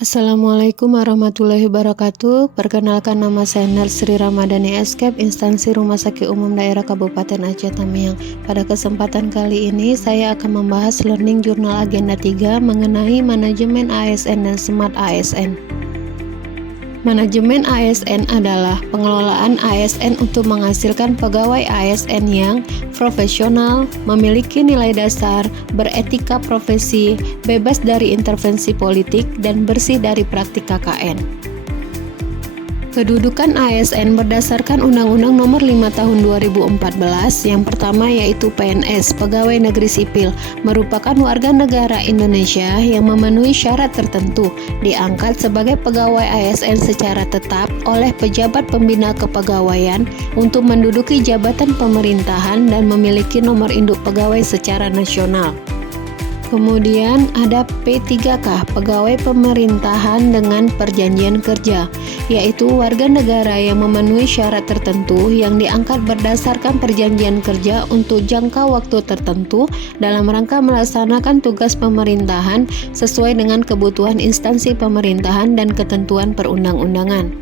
Assalamualaikum warahmatullahi wabarakatuh. Perkenalkan, nama saya Sri Ramadhani Escape, instansi Rumah Sakit Umum Daerah Kabupaten Aceh Tamiang. Pada kesempatan kali ini, saya akan membahas Learning Jurnal Agenda 3 mengenai manajemen ASN dan Smart ASN. Manajemen ASN adalah pengelolaan ASN untuk menghasilkan pegawai ASN yang profesional, memiliki nilai dasar, beretika profesi, bebas dari intervensi politik, dan bersih dari praktik KKN. Kedudukan ASN berdasarkan Undang-Undang Nomor 5 Tahun 2014. Yang pertama yaitu PNS, Pegawai Negeri Sipil, merupakan warga negara Indonesia yang memenuhi syarat tertentu, diangkat sebagai pegawai ASN secara tetap oleh pejabat pembina kepegawaian untuk menduduki jabatan pemerintahan dan memiliki nomor induk pegawai secara nasional. Kemudian ada P3K, pegawai pemerintahan dengan perjanjian kerja, yaitu warga negara yang memenuhi syarat tertentu yang diangkat berdasarkan perjanjian kerja untuk jangka waktu tertentu dalam rangka melaksanakan tugas pemerintahan sesuai dengan kebutuhan instansi pemerintahan dan ketentuan perundang-undangan.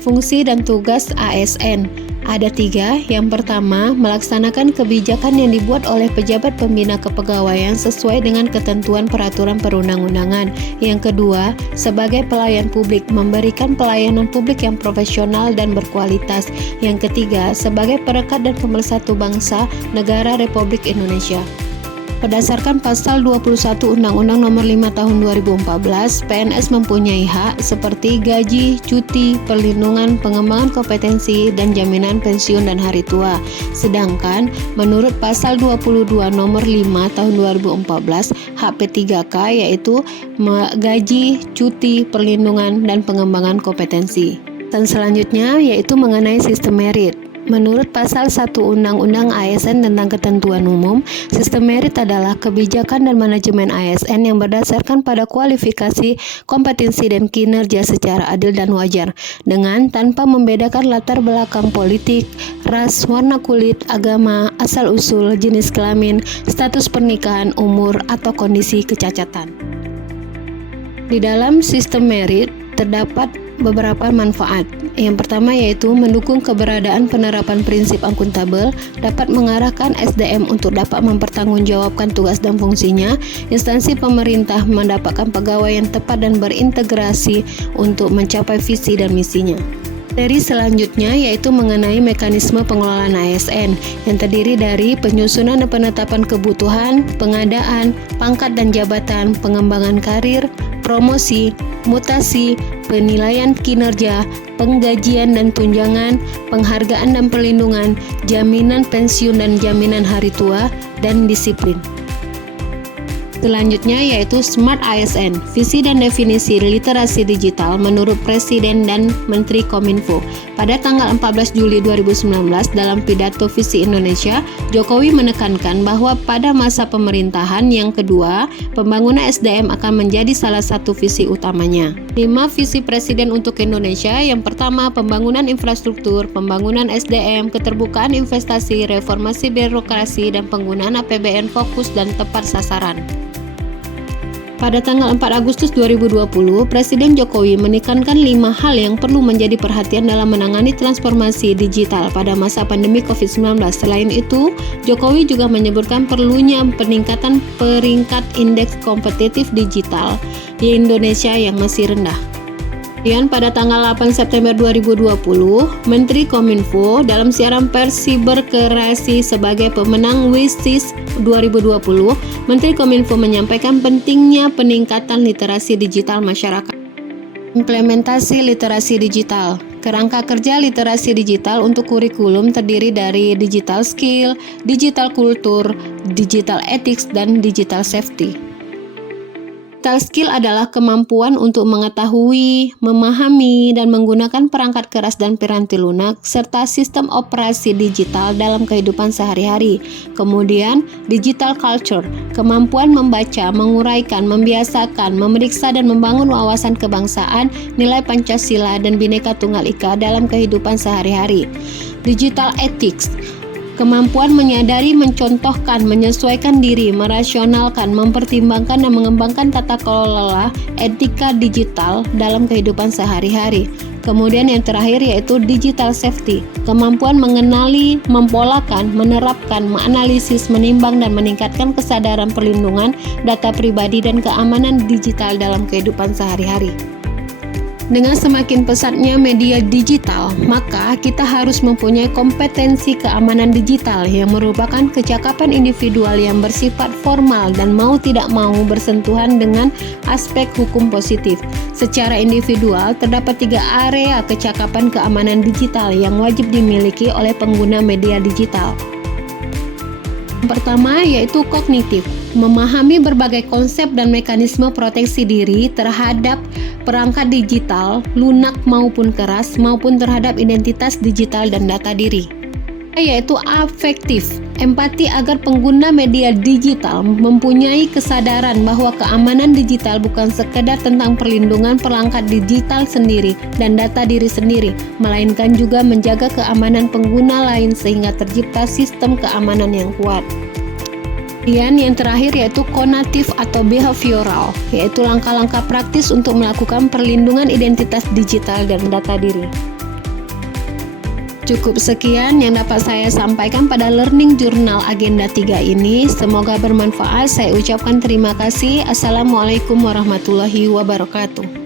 Fungsi dan tugas ASN ada 3. Yang pertama, melaksanakan kebijakan yang dibuat oleh pejabat pembina kepegawaian sesuai dengan ketentuan peraturan perundang-undangan. Yang kedua, sebagai pelayan publik, memberikan pelayanan publik yang profesional dan berkualitas. Yang ketiga, sebagai perekat dan pemersatu bangsa negara Republik Indonesia. Berdasarkan pasal 21 Undang-Undang Nomor 5 Tahun 2014, PNS mempunyai hak seperti gaji, cuti, perlindungan, pengembangan kompetensi, dan jaminan pensiun dan hari tua. Sedangkan menurut pasal 22 Nomor 5 Tahun 2014, hak P3K yaitu gaji, cuti, perlindungan, dan pengembangan kompetensi. Dan selanjutnya yaitu mengenai sistem merit. Menurut pasal 1 Undang-Undang ASN tentang ketentuan umum, sistem merit adalah kebijakan dan manajemen ASN yang berdasarkan pada kualifikasi, kompetensi, dan kinerja secara adil dan wajar, dengan tanpa membedakan latar belakang politik, ras, warna kulit, agama, asal-usul, jenis kelamin, status pernikahan, umur, atau kondisi kecacatan. Di dalam sistem merit terdapat beberapa manfaat. Yang pertama yaitu mendukung keberadaan penerapan prinsip akuntabel, dapat mengarahkan SDM untuk dapat mempertanggungjawabkan tugas dan fungsinya. Instansi pemerintah mendapatkan pegawai yang tepat dan berintegrasi untuk mencapai visi dan misinya. Materi selanjutnya yaitu mengenai mekanisme pengelolaan ASN yang terdiri dari penyusunan dan penetapan kebutuhan, pengadaan, pangkat dan jabatan, pengembangan karir, promosi, mutasi, penilaian kinerja, penggajian dan tunjangan, penghargaan dan perlindungan, jaminan pensiun dan jaminan hari tua, dan disiplin. Selanjutnya yaitu Smart ASN, visi dan definisi literasi digital menurut Presiden dan Menteri Kominfo. Pada tanggal 14 Juli 2019 dalam pidato visi Indonesia, Jokowi menekankan bahwa pada masa pemerintahan yang kedua, pembangunan SDM akan menjadi salah satu visi utamanya. 5 visi Presiden untuk Indonesia. Yang pertama, pembangunan infrastruktur, pembangunan SDM, keterbukaan investasi, reformasi birokrasi, dan penggunaan APBN fokus dan tepat sasaran. Pada tanggal 4 Agustus 2020, Presiden Jokowi menekankan 5 hal yang perlu menjadi perhatian dalam menangani transformasi digital pada masa pandemi COVID-19. Selain itu, Jokowi juga menyebutkan perlunya peningkatan peringkat indeks kompetitif digital di Indonesia yang masih rendah. Kemudian pada tanggal 8 September 2020, Menteri Kominfo dalam siaran pers Siber Kreasi sebagai pemenang WISIS 2020, Menteri Kominfo menyampaikan pentingnya peningkatan literasi digital masyarakat. Implementasi literasi digital. Kerangka kerja literasi digital untuk kurikulum terdiri dari digital skill, digital kultur, digital ethics, dan digital safety. Digital skill adalah kemampuan untuk mengetahui, memahami, dan menggunakan perangkat keras dan piranti lunak, serta sistem operasi digital dalam kehidupan sehari-hari. Kemudian, digital culture, kemampuan membaca, menguraikan, membiasakan, memeriksa, dan membangun wawasan kebangsaan, nilai Pancasila, dan Bhinneka Tunggal Ika dalam kehidupan sehari-hari. Digital ethics, Kemampuan menyadari, mencontohkan, menyesuaikan diri, merasionalkan, mempertimbangkan dan mengembangkan tata kelola etika digital dalam kehidupan sehari-hari. Kemudian yang terakhir yaitu digital safety, kemampuan mengenali, mempolakan, menerapkan, menganalisis, menimbang dan meningkatkan kesadaran perlindungan data pribadi dan keamanan digital dalam kehidupan sehari-hari. Dengan semakin pesatnya media digital, maka kita harus mempunyai kompetensi keamanan digital yang merupakan kecakapan individual yang bersifat formal dan mau tidak mau bersentuhan dengan aspek hukum positif. Secara individual, terdapat 3 area kecakapan keamanan digital yang wajib dimiliki oleh pengguna media digital. Yang pertama yaitu kognitif, memahami berbagai konsep dan mekanisme proteksi diri terhadap perangkat digital, lunak maupun keras, maupun terhadap identitas digital dan data diri. Yaitu afektif, empati agar pengguna media digital mempunyai kesadaran bahwa keamanan digital bukan sekedar tentang perlindungan perangkat digital sendiri dan data diri sendiri, melainkan juga menjaga keamanan pengguna lain sehingga tercipta sistem keamanan yang kuat. Kemudian yang terakhir yaitu konatif atau behavioral, yaitu langkah-langkah praktis untuk melakukan perlindungan identitas digital dan data diri. Cukup sekian yang dapat saya sampaikan pada Learning Journal Agenda 3 ini. Semoga bermanfaat. Saya ucapkan terima kasih. Assalamualaikum warahmatullahi wabarakatuh.